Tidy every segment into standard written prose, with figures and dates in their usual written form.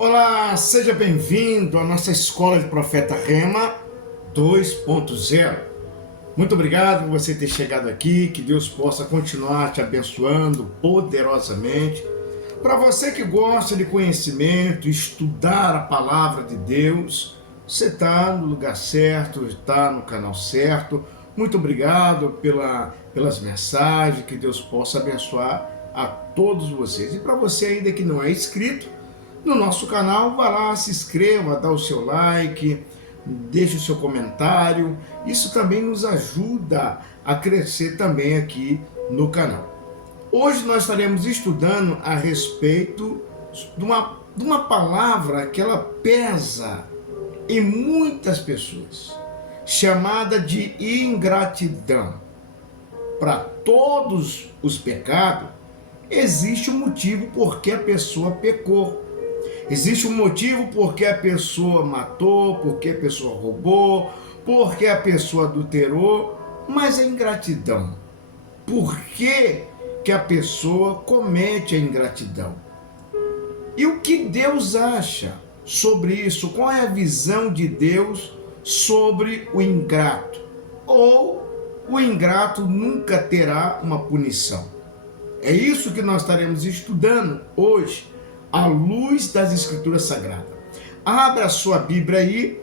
Olá, seja bem-vindo à nossa Escola de Profeta Rema 2.0. Muito obrigado por você ter chegado aqui, que Deus possa continuar te abençoando poderosamente. Para você que gosta de conhecimento, estudar a palavra de Deus, você está no lugar certo, está no canal certo. Muito obrigado pelas mensagens, que Deus possa abençoar a todos vocês. E para você ainda que não é inscrito no nosso canal, vá lá, se inscreva, dá o seu like, deixe o seu comentário. Isso também nos ajuda a crescer também aqui no canal. Hoje nós estaremos estudando a respeito de uma palavra que ela pesa em muitas pessoas, chamada de ingratidão. Para todos os pecados, existe um motivo por que a pessoa pecou. Existe um motivo porque a pessoa matou, porque a pessoa roubou, porque a pessoa adulterou, mas a ingratidão. Por que a pessoa comete a ingratidão? E o que Deus acha sobre isso? Qual é a visão de Deus sobre o ingrato? Ou o ingrato nunca terá uma punição? É isso que nós estaremos estudando hoje, à luz das Escrituras Sagradas. Abra a sua Bíblia aí,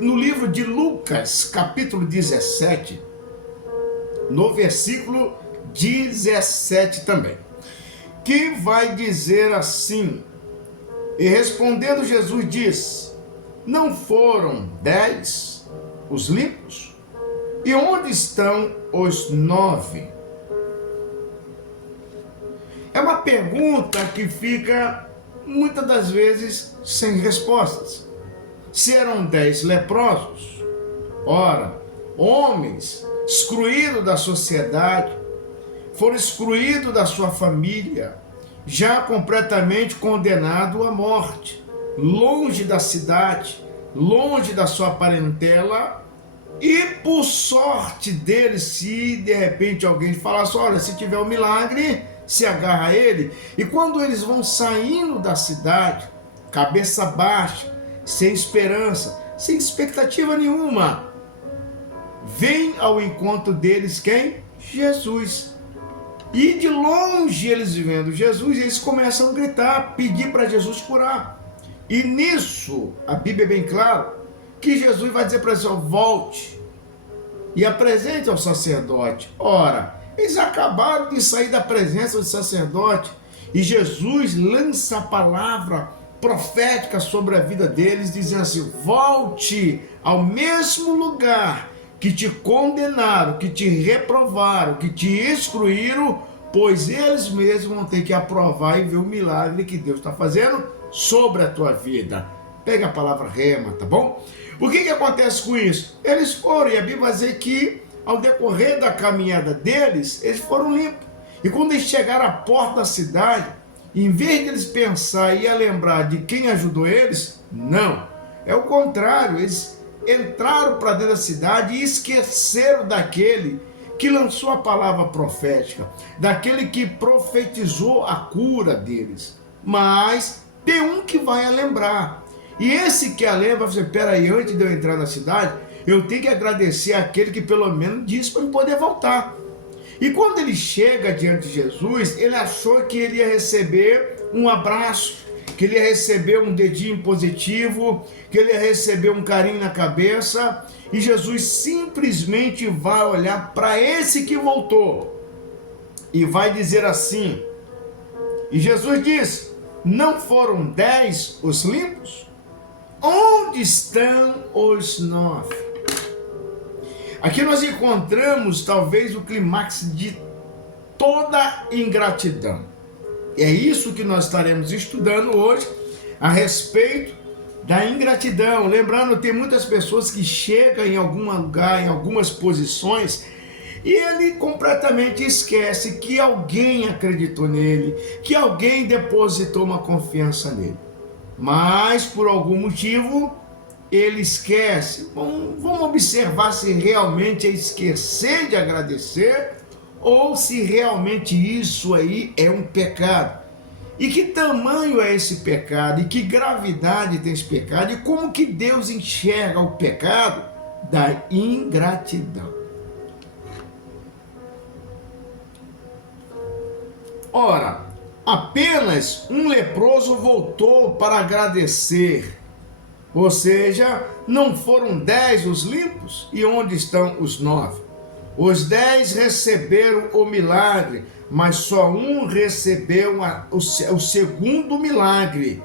no livro de Lucas, capítulo 17, no versículo 17 também, que vai dizer assim: e respondendo Jesus diz: não foram 10 os limpos? E onde estão os 9? É uma pergunta que fica muitas das vezes sem respostas. Se eram 10 leprosos, ora, homens excluídos da sociedade, foram excluídos da sua família, já completamente condenados à morte, longe da cidade, longe da sua parentela, e por sorte deles, se de repente alguém falasse: olha, se tiver um milagre, se agarra a ele. E quando eles vão saindo da cidade, cabeça baixa, sem esperança, sem expectativa nenhuma, vem ao encontro deles quem? Jesus. E de longe eles vendo Jesus, eles começam a gritar, pedir para Jesus curar. E nisso, a Bíblia é bem clara, que Jesus vai dizer para eles: volte e apresente ao sacerdote. Ora, eles acabaram de sair da presença do sacerdote e Jesus lança a palavra profética sobre a vida deles, dizendo assim: volte ao mesmo lugar que te condenaram, que te reprovaram, que te excluíram, pois eles mesmos vão ter que aprovar e ver o milagre que Deus está fazendo sobre a tua vida. Pega a palavra rema, tá bom? O que acontece com isso? Eles foram, e a Bíblia vai dizer que ao decorrer da caminhada deles, eles foram limpos. E quando eles chegaram à porta da cidade, em vez de eles pensar e lembrar de quem ajudou eles, não. É o contrário, eles entraram para dentro da cidade e esqueceram daquele que lançou a palavra profética, daquele que profetizou a cura deles. Mas tem um que vai lembrar. E esse que lembra, você: peraí, antes de eu entrar na cidade, eu tenho que agradecer àquele que pelo menos disse para eu poder voltar. E quando ele chega diante de Jesus, ele achou que ele ia receber um abraço, que ele ia receber um dedinho positivo, que ele ia receber um carinho na cabeça, e Jesus simplesmente vai olhar para esse que voltou e vai dizer assim, e Jesus diz: não foram 10 os limpos? Onde estão os 9? Aqui nós encontramos talvez o clímax de toda ingratidão. E é isso que nós estaremos estudando hoje a respeito da ingratidão. Lembrando, tem muitas pessoas que chegam em algum lugar, em algumas posições, e ele completamente esquece que alguém acreditou nele, que alguém depositou uma confiança nele. Mas por algum motivo ele esquece. Vamos observar se realmente é esquecer de agradecer ou se realmente isso aí é um pecado. E que tamanho é esse pecado? E que gravidade tem esse pecado? E como que Deus enxerga o pecado da ingratidão? Ora, apenas um leproso voltou para agradecer. Ou seja, não foram 10 os limpos? E onde estão os 9? Os 10 receberam o milagre, mas só um recebeu o segundo milagre.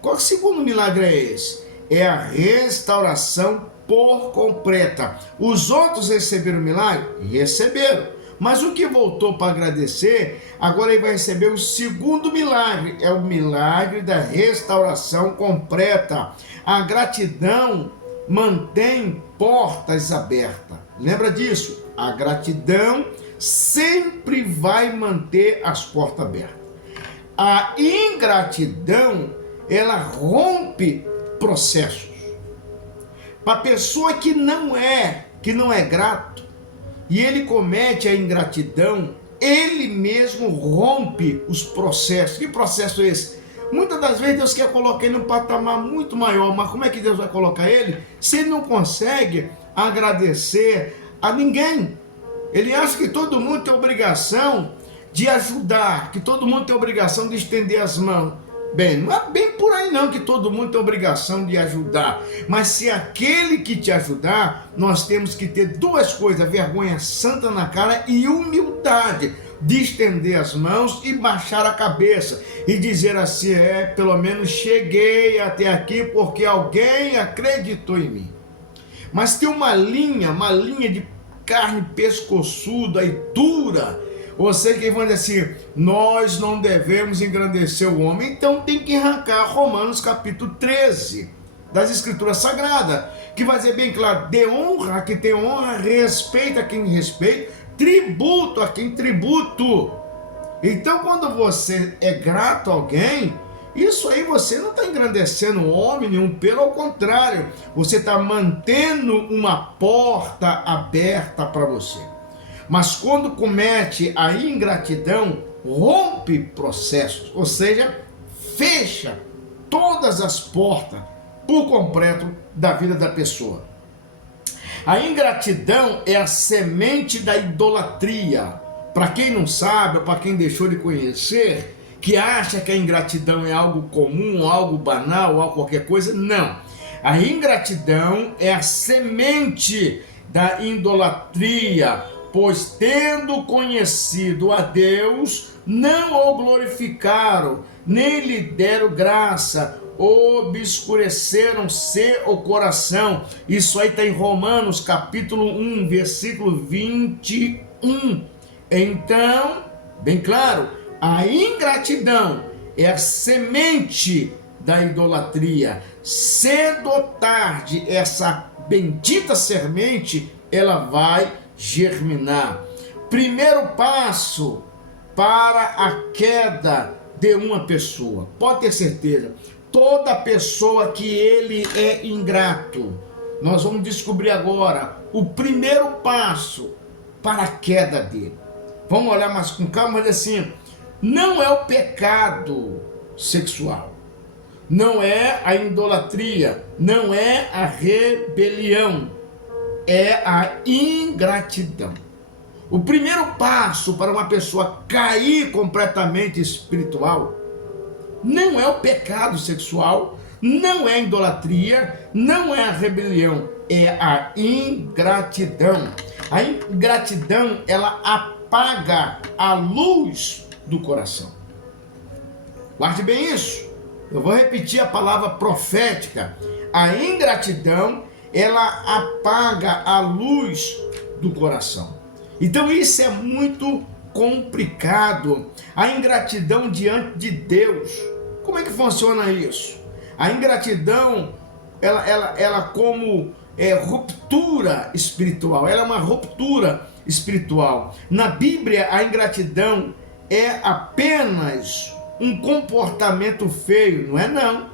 Qual segundo milagre é esse? É a restauração por completa. Os outros receberam o milagre? Receberam. Mas o que voltou para agradecer, agora ele vai receber o segundo milagre. É o milagre da restauração completa. A gratidão mantém portas abertas. Lembra disso? A gratidão sempre vai manter as portas abertas. A ingratidão, ela rompe processos. Para a pessoa que não é grato, e ele comete a ingratidão, ele mesmo rompe os processos. Que processo é esse? Muitas das vezes Deus quer colocar ele num patamar muito maior, mas como é que Deus vai colocar ele se ele não consegue agradecer a ninguém? Ele acha que todo mundo tem obrigação de ajudar, que todo mundo tem obrigação de estender as mãos. Bem, não é bem por aí não que todo mundo tem obrigação de ajudar. Mas se aquele que te ajudar, nós temos que ter duas coisas: vergonha santa na cara e humildade de estender as mãos e baixar a cabeça e dizer assim: pelo menos cheguei até aqui porque alguém acreditou em mim. Mas tem uma linha de carne pescoçuda e dura. Você que vai dizer assim: nós não devemos engrandecer o homem. Então tem que arrancar Romanos capítulo 13 das Escrituras Sagradas, que vai dizer bem claro: dê honra a quem tem honra, respeita a quem respeita, tributo a quem tributo. Então quando você é grato a alguém, isso aí você não está engrandecendo o homem nenhum, pelo contrário, você está mantendo uma porta aberta para você. Mas quando comete a ingratidão, rompe processos, ou seja, fecha todas as portas por completo da vida da pessoa. A ingratidão é a semente da idolatria. Para quem não sabe, ou para quem deixou de conhecer, que acha que a ingratidão é algo comum, algo banal, algo qualquer coisa, não. A ingratidão é a semente da idolatria, pois tendo conhecido a Deus, não o glorificaram, nem lhe deram graça, obscureceram-se o coração. Isso aí está em Romanos capítulo 1, versículo 21. Então, bem claro, a ingratidão é a semente da idolatria. Cedo ou tarde, essa bendita semente, ela vai germinar. Primeiro passo para a queda de uma pessoa. Pode ter certeza, toda pessoa que ele é ingrato, nós vamos descobrir agora o primeiro passo para a queda dele. Vamos olhar mais com calma, mas assim, não é o pecado sexual, não é a idolatria, não é a rebelião, é a ingratidão. O primeiro passo para uma pessoa cair completamente espiritual não é o pecado sexual, não é a idolatria, não é a rebelião, é a ingratidão. A ingratidão, ela apaga a luz do coração. Guarde bem isso. Eu vou repetir a palavra profética. A ingratidão, ela apaga a luz do coração. Então isso é muito complicado. A ingratidão diante de Deus. Como é que funciona isso? A ingratidão, ela como ruptura espiritual. Ela é uma ruptura espiritual. Na Bíblia, a ingratidão é apenas um comportamento feio, não é não.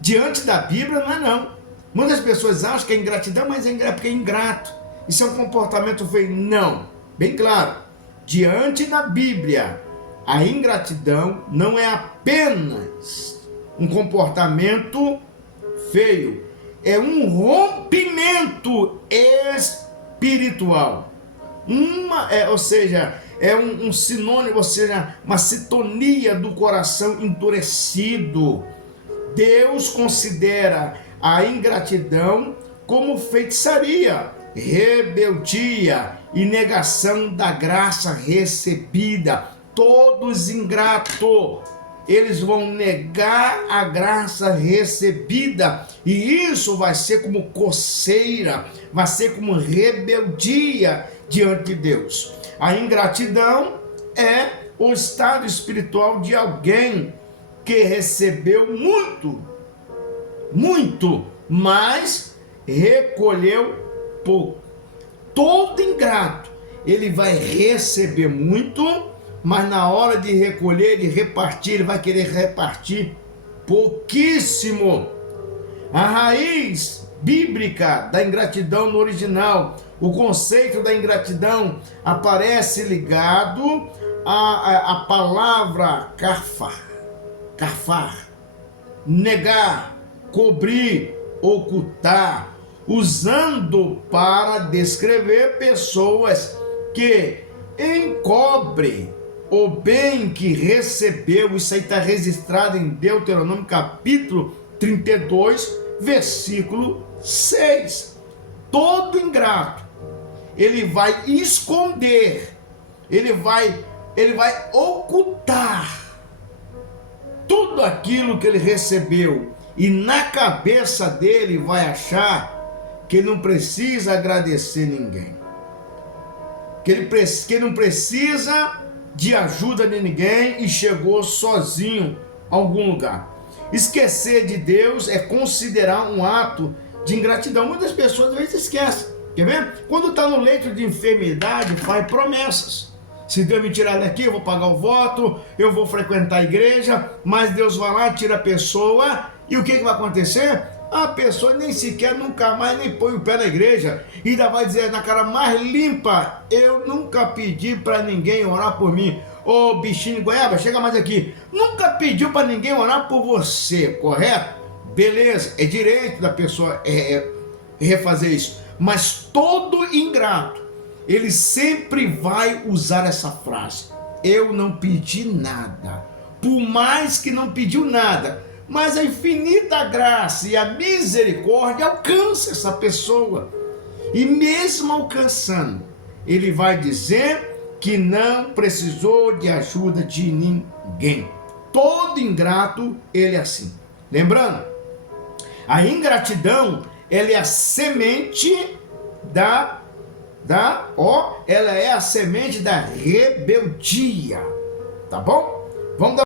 Diante da Bíblia, não é não. Muitas pessoas acham que é ingratidão, mas é porque é ingrato. Isso é um comportamento feio. Não. Bem claro. Diante da Bíblia, A ingratidão não é apenas um comportamento feio, é um rompimento espiritual. Ou seja, é um sinônimo, ou seja, uma sintonia do coração endurecido. Deus considera a ingratidão como feitiçaria, rebeldia e negação da graça recebida. Todos ingratos, eles vão negar a graça recebida, e isso vai ser como coceira, vai ser como rebeldia diante de Deus. A ingratidão é o estado espiritual de alguém que recebeu muito, mas recolheu pouco. Todo ingrato, ele vai receber muito, mas na hora de recolher, de repartir, ele vai querer repartir pouquíssimo. A raiz bíblica da ingratidão no original, o conceito da ingratidão aparece ligado à palavra kafar, negar, cobrir, ocultar, usando para descrever pessoas que encobrem o bem que recebeu. Isso aí está registrado em Deuteronômio capítulo 32, versículo 6. Todo ingrato, ele vai esconder, ele vai ocultar tudo aquilo que ele recebeu, e na cabeça dele vai achar que ele não precisa agradecer ninguém, que ele não precisa de ajuda de ninguém e chegou sozinho a algum lugar. Esquecer de Deus é considerar um ato de ingratidão. Muitas pessoas às vezes esquecem. Quer ver? Quando está no leito de enfermidade, faz promessas. Se Deus me tirar daqui, eu vou pagar o voto, eu vou frequentar a igreja, mas Deus vai lá, tira a pessoa, e o que vai acontecer? A pessoa nem sequer, nunca mais, nem põe o pé na igreja, e ainda vai dizer na cara mais limpa: eu nunca pedi para ninguém orar por mim. Ô bichinho de goiaba, chega mais aqui. Nunca pediu para ninguém orar por você, correto? Beleza, é direito da pessoa refazer isso. Mas todo ingrato, ele sempre vai usar essa frase: eu não pedi nada. Por mais que não pediu nada, mas a infinita graça e a misericórdia alcança essa pessoa. E mesmo alcançando, ele vai dizer que não precisou de ajuda de ninguém. Todo ingrato, ele é assim. Lembrando, a ingratidão, ela é a semente ela é a semente da rebeldia. Tá bom? Vamos dar